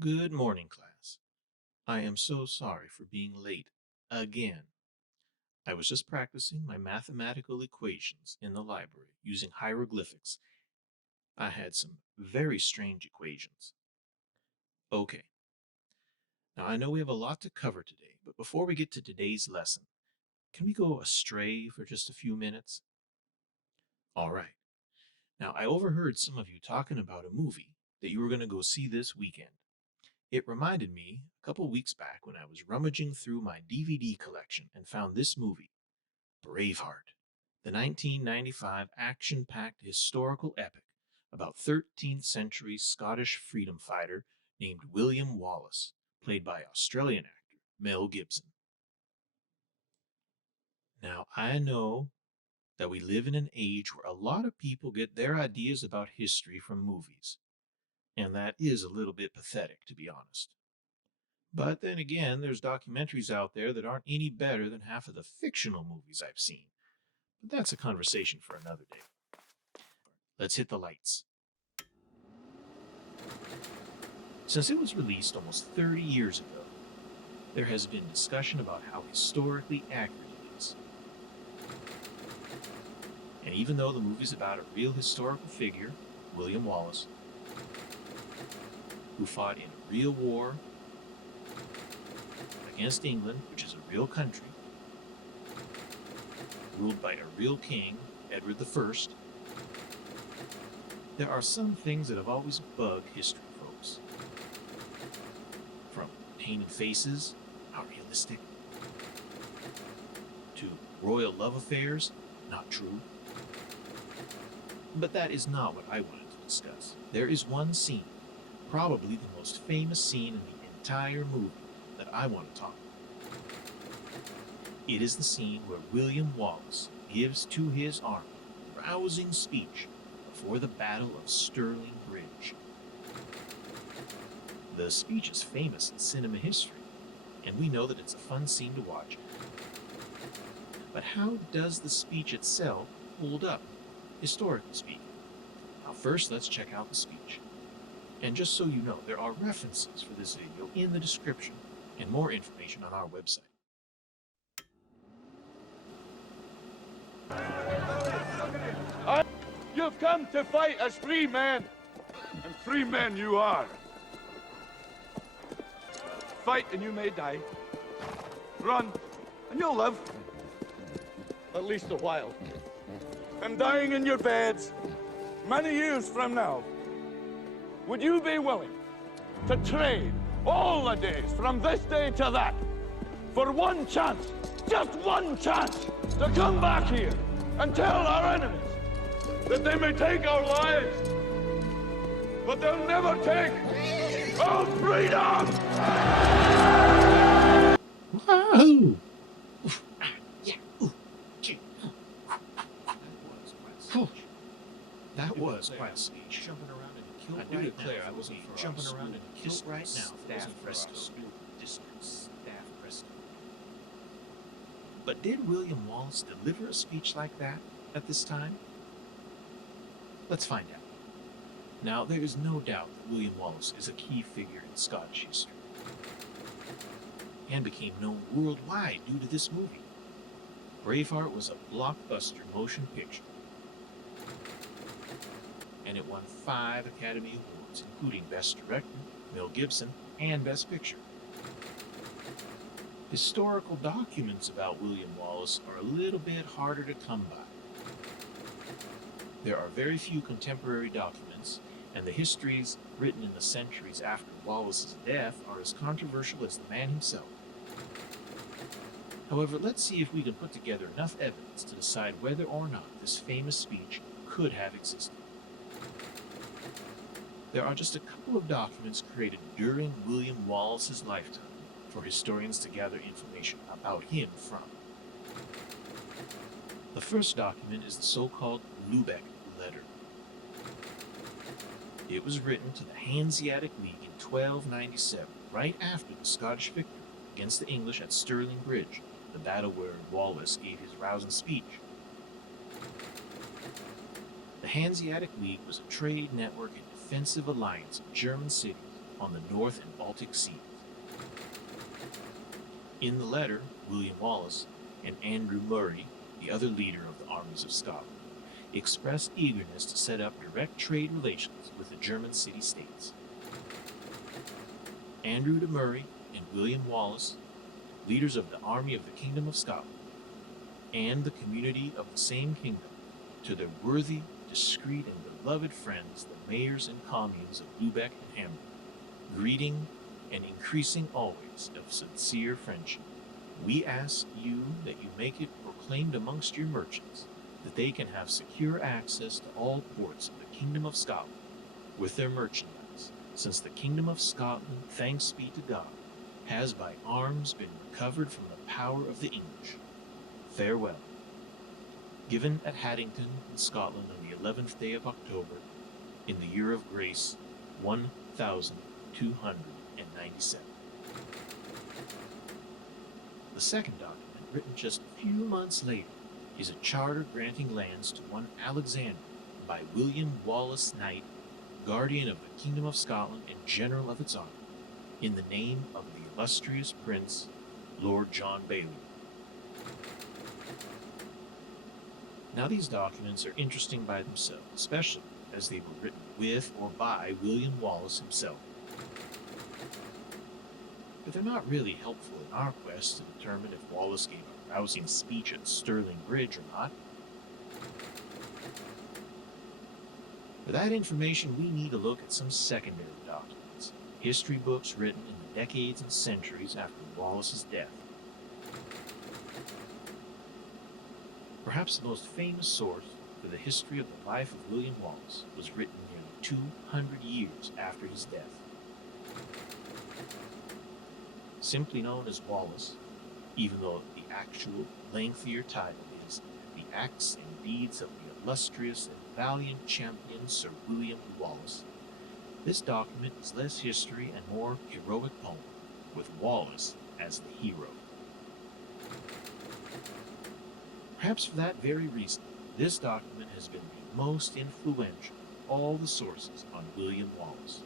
Good morning, class. I am so sorry for being late again. I was just practicing my mathematical equations in the library using hieroglyphics. I had some very strange equations. Okay, now I know we have a lot to cover today, but before we get to today's lesson, can we go astray for just a few minutes? All right. Now, I overheard some of you talking about a movie that you were going to go see this weekend. It reminded me a couple weeks back when I was rummaging through my DVD collection and found this movie, Braveheart, the 1995 action-packed historical epic about 13th century Scottish freedom fighter named William Wallace, played by Australian actor Mel Gibson. Now, I know that we live in an age where a lot of people get their ideas about history from movies, and that is a little bit pathetic, to be honest. But then again, there's documentaries out there that aren't any better than half of the fictional movies I've seen. But that's a conversation for another day. Let's hit the lights. Since it was released almost 30 years ago, there has been discussion about how historically accurate it is. And even though the movie's about a real historical figure, William Wallace, who fought in a real war against England, which is a real country, ruled by a real king, Edward I, there are some things that have always bugged history folks. From painted faces, not realistic, to royal love affairs, not true. But that is not what I wanted to discuss. There is one scene, probably the most famous scene in the entire movie, that I want to talk about. It is the scene where William Wallace gives to his army a rousing speech before the Battle of Stirling Bridge. The speech is famous in cinema history, and we know that it's a fun scene to watch. But how does the speech itself hold up, historically speaking? Now first, let's check out the speech. And just so you know, there are references for this video in the description and more information on our website. You've come to fight as free men, and free men you are. Fight and you may die. Run and you'll live. At least a while. And dying in your beds many years from now. Would you be willing to trade all the days from this day to that for one chance, just one chance, to come back here and tell our enemies that they may take our lives, but they'll never take our freedom! Wahoo! That was quite a speech. Jumping around in a kilt. I do declare I wasn't jumping around in a kilt right now. Staff Presto. District Staff Presto. But did William Wallace deliver a speech like that at this time? Let's find out. Now, there is no doubt that William Wallace is a key figure in Scottish history and became known worldwide due to this movie. Braveheart was a blockbuster motion picture, and it won 5 Academy Awards, including Best Director, Mel Gibson, and Best Picture. Historical documents about William Wallace are a little bit harder to come by. There are very few contemporary documents, and the histories written in the centuries after Wallace's death are as controversial as the man himself. However, let's see if we can put together enough evidence to decide whether or not this famous speech could have existed. There are just a couple of documents created during William Wallace's lifetime for historians to gather information about him from. The first document is the so-called Lubeck letter. It was written to the Hanseatic League in 1297, right after the Scottish victory against the English at Stirling Bridge, the battle where Wallace gave his rousing speech. The Hanseatic League was a trade network and defensive alliance of German cities on the North and Baltic Seas. In the letter, William Wallace and Andrew Murray, the other leader of the armies of Scotland, expressed eagerness to set up direct trade relations with the German city-states. Andrew de Murray and William Wallace, leaders of the Army of the Kingdom of Scotland, and the community of the same kingdom, to their worthy, discreet, and beloved friends, the mayors and communes of Lubeck and Hamburg, greeting and increasing always of sincere friendship. We ask you that you make it proclaimed amongst your merchants that they can have secure access to all ports of the Kingdom of Scotland with their merchandise, since the Kingdom of Scotland, thanks be to God, has by arms been recovered from the power of the English. Farewell. Given at Haddington in Scotland on the 11th day of October, in the year of grace 1297. The second document, written just a few months later, is a charter granting lands to one Alexander by William Wallace Knight, guardian of the Kingdom of Scotland and general of its army, in the name of the illustrious Prince, Lord John Bailey. Now these documents are interesting by themselves, especially as they were written with or by William Wallace himself. But they're not really helpful in our quest to determine if Wallace gave a rousing speech at Stirling Bridge or not. For that information, we need to look at some secondary documents, history books written in the decades and centuries after Wallace's death. Perhaps the most famous source for the history of the life of William Wallace was written nearly 200 years after his death. Simply known as Wallace, even though the actual lengthier title is The Acts and Deeds of the Illustrious and Valiant Champion Sir William Wallace, this document is less history and more heroic poem, with Wallace as the hero. Perhaps for that very reason, this document has been the most influential of all the sources on William Wallace.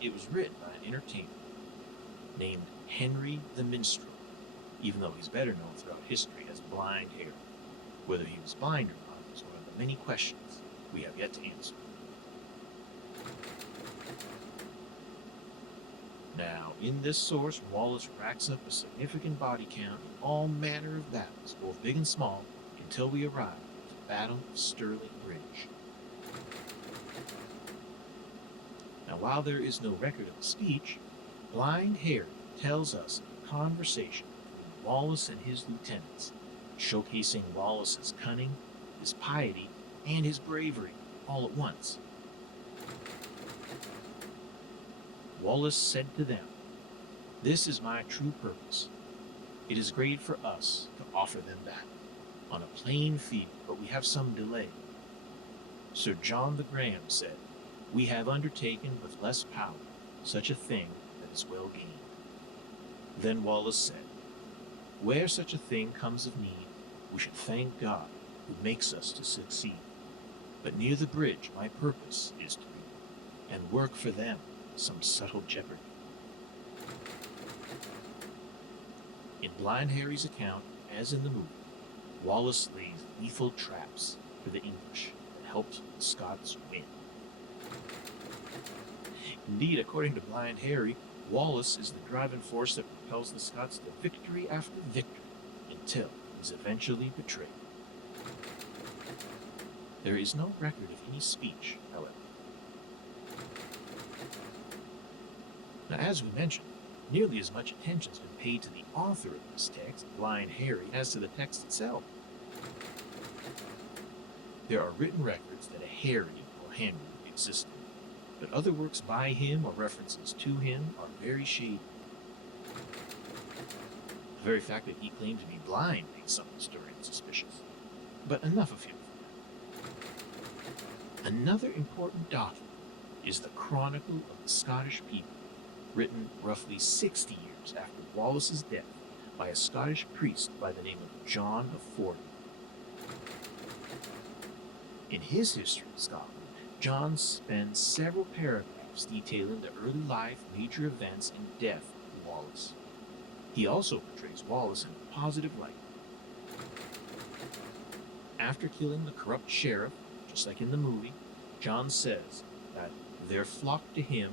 It was written by an entertainer named Henry the Minstrel, even though he's better known throughout history as Blind Harry. Whether he was blind or not is one of the many questions we have yet to answer. Now, in this source, Wallace racks up a significant body count in all manner of battles, both big and small, until we arrive at the Battle of Stirling Bridge. Now, while there is no record of the speech, Blind Harry tells us of a conversation between Wallace and his lieutenants, showcasing Wallace's cunning, his piety, and his bravery all at once. Wallace said to them, "This is my true purpose. It is great for us to offer them battle on a plain field, but we have some delay. Sir John the Graham said, we have undertaken with less power such a thing that is well gained." Then Wallace said, "Where such a thing comes of need, we should thank God who makes us to succeed. But near the bridge my purpose is to be, and work for them some subtle jeopardy." In Blind Harry's account, as in the movie, Wallace lays lethal traps for the English that helps the Scots win. Indeed, according to Blind Harry, Wallace is the driving force that propels the Scots to victory after victory until he is eventually betrayed. There is no record of any speech, however. Now, as we mentioned, nearly as much attention has been paid to the author of this text, Blind Harry, as to the text itself. There are written records that a Harry or Henry existed, but other works by him or references to him are very shady. The very fact that he claimed to be blind makes some historians suspicious. But enough of him for now. Another important document is the Chronicle of the Scottish People, written roughly 60 years after Wallace's death by a Scottish priest by the name of John of Fordun. In his history of Scotland, John spends several paragraphs detailing the early life, major events, and death of Wallace. He also portrays Wallace in a positive light. After killing the corrupt sheriff, just like in the movie, John says that there flocked to him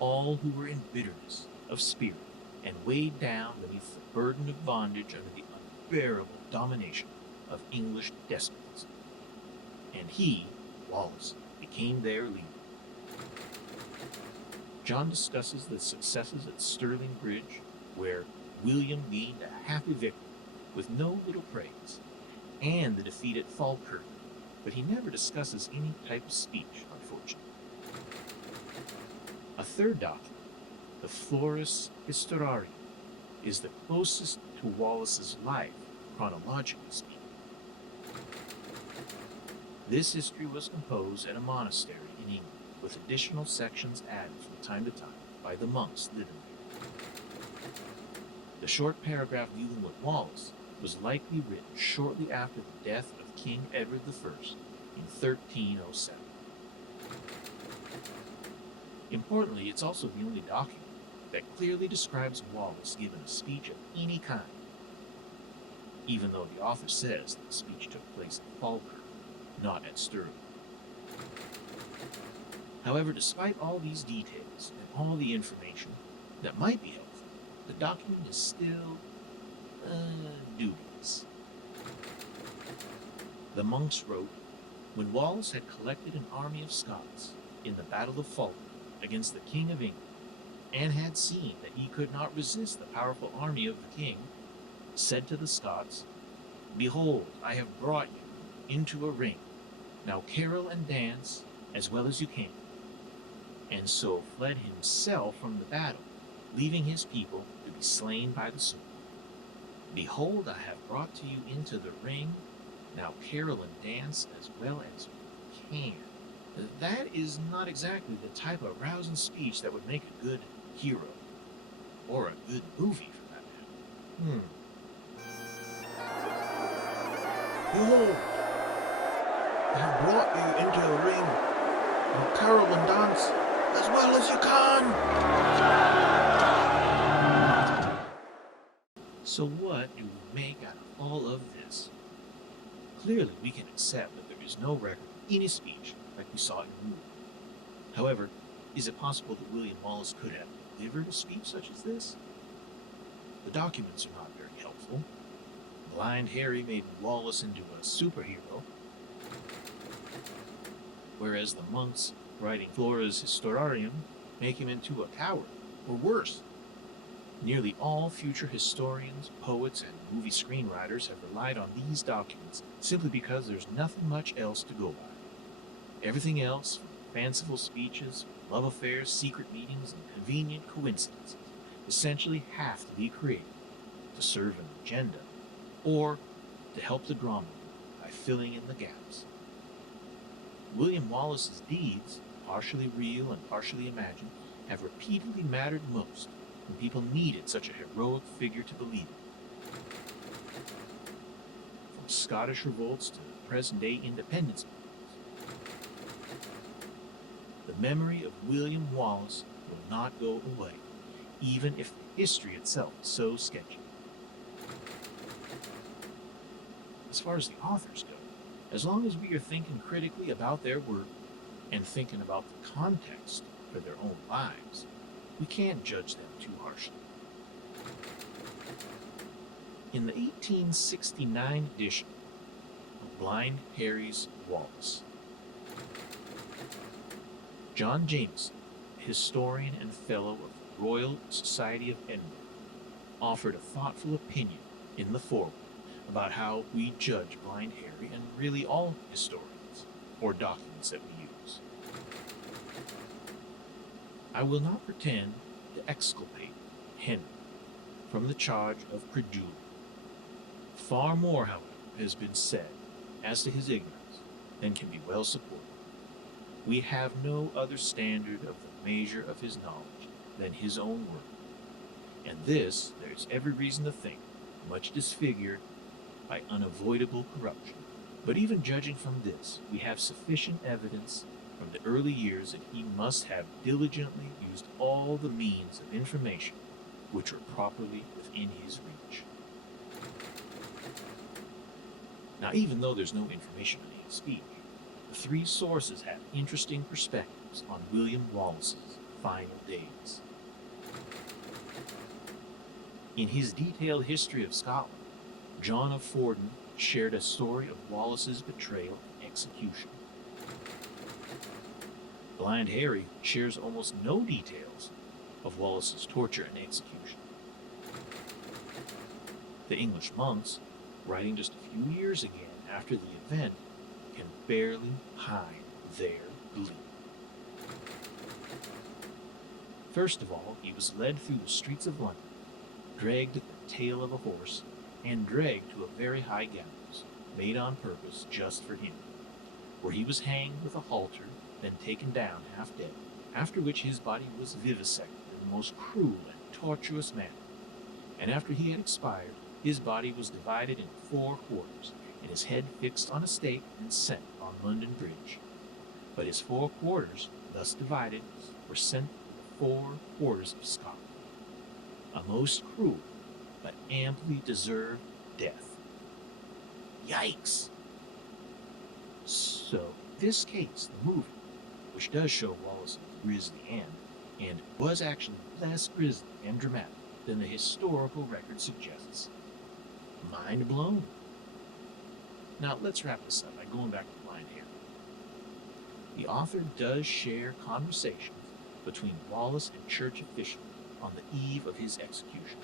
all who were in bitterness of spirit and weighed down beneath the burden of bondage under the unbearable domination of English despotism. And he, Wallace, became their leader. John discusses the successes at Stirling Bridge, where William gained a happy victory with no little praise, and the defeat at Falkirk, but he never discusses any type of speech, unfortunately. A third document, the Florus Historiarum, is the closest to Wallace's life, chronologically speaking. This history was composed at a monastery in England, with additional sections added from time to time by the monks living there. The short paragraph dealing with Wallace was likely written shortly after the death of King Edward I in 1307. Importantly, it's also the only document that clearly describes Wallace giving a speech of any kind, even though the author says that the speech took place at Falkirk, not at Stirling. However, despite all these details and all the information that might be helpful, the document is still dubious. The monks wrote, when Wallace had collected an army of Scots in the Battle of Falkirk against the King of England, and had seen that he could not resist the powerful army of the king, said to the Scots, behold, I have brought you into a ring. Now carol and dance as well as you can. And so fled himself from the battle, leaving his people to be slain by the sword. Behold, I have brought to you into the ring. Now carol and dance as well as you can. That is not exactly the type of rousing speech that would make a good hero, or a good movie for that matter. Behold, I have brought you into the ring. Now carol and dance as well as you can. So what do we make out of all of this? Clearly, we can accept that there is no record of any speech like we saw in the movie. However, is it possible that William Wallace could have delivered a speech such as this? The documents are not very helpful. Blind Harry made Wallace into a superhero, whereas the monks writing Florus Historiarum make him into a coward, or worse. Nearly all future historians, poets, and movie screenwriters have relied on these documents simply because there's nothing much else to go by. Everything else, from fanciful speeches, love affairs, secret meetings, and convenient coincidences, essentially have to be created to serve an agenda or to help the drama by filling in the gaps. William Wallace's deeds, partially real and partially imagined, have repeatedly mattered most when people needed such a heroic figure to believe in. From Scottish revolts to present-day independence movements, the memory of William Wallace will not go away, even if the history itself is so sketchy. As far as the authors go, as long as we are thinking critically about their work and thinking about the context for their own lives, we can't judge them too harshly. In the 1869 edition of Blind Harry's Wallace, John Jameson, a historian and fellow of the Royal Society of Edinburgh, offered a thoughtful opinion in the foreword about how we judge Blind Harry and really all historians or documents that we use. I will not pretend to exculpate Henry from the charge of credulity. Far more, however, has been said as to his ignorance than can be well supported. We have no other standard of the measure of his knowledge than his own word, and this there is every reason to think much disfigured by unavoidable corruption. But even judging from this, we have sufficient evidence from the early years that he must have diligently used all the means of information which were properly within his reach. Now, even though there's no information in his speech, the three sources have interesting perspectives on William Wallace's final days. In his detailed history of Scotland, John of Fordun shared a story of Wallace's betrayal and execution. Blind Harry shares almost no details of Wallace's torture and execution. The English monks, writing just a few years again after the event, can barely hide their glee. First of all, he was led through the streets of London, dragged at the tail of a horse, and dragged to a very high gallows, made on purpose just for him, where he was hanged with a halter, then taken down half dead, after which his body was vivisected in the most cruel and tortuous manner, and after he had expired, his body was divided into 4 quarters, and his head fixed on a stake and sent on London Bridge. But his 4 quarters, thus divided, were sent to the 4 quarters of Scotland. A most cruel, but amply deserved death. Yikes! So, this case, the movie, which does show Wallace's grisly end, and was actually less grisly and dramatic than the historical record suggests. Mind blown. Now, let's wrap this up by going back to Blind Harry. The author does share conversations between Wallace and church officials on the eve of his execution.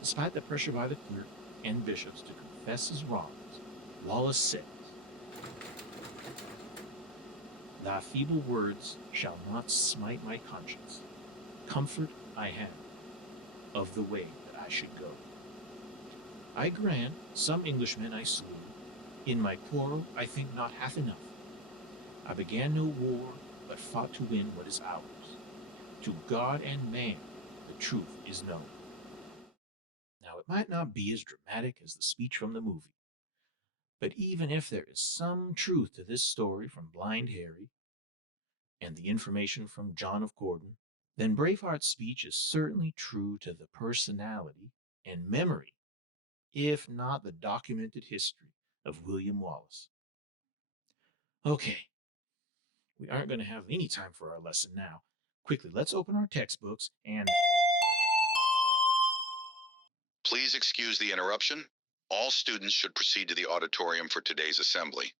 Despite the pressure by the clerk and bishops to confess his wrongs, Wallace says, "Thy feeble words shall not smite my conscience. Comfort I have of the way that I should go. I grant some Englishmen I slew. In my quarrel I think not half enough. I began no war, but fought to win what is ours. To God and man the truth is known." Now, it might not be as dramatic as the speech from the movie, but even if there is some truth to this story from Blind Harry and the information from John of Gordon, then Braveheart's speech is certainly true to the personality and memory, if not the documented history, of William Wallace. Okay, we aren't going to have any time for our lesson now. Quickly, let's open our textbooks and... Please excuse the interruption. All students should proceed to the auditorium for today's assembly,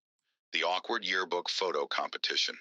the awkward yearbook photo competition.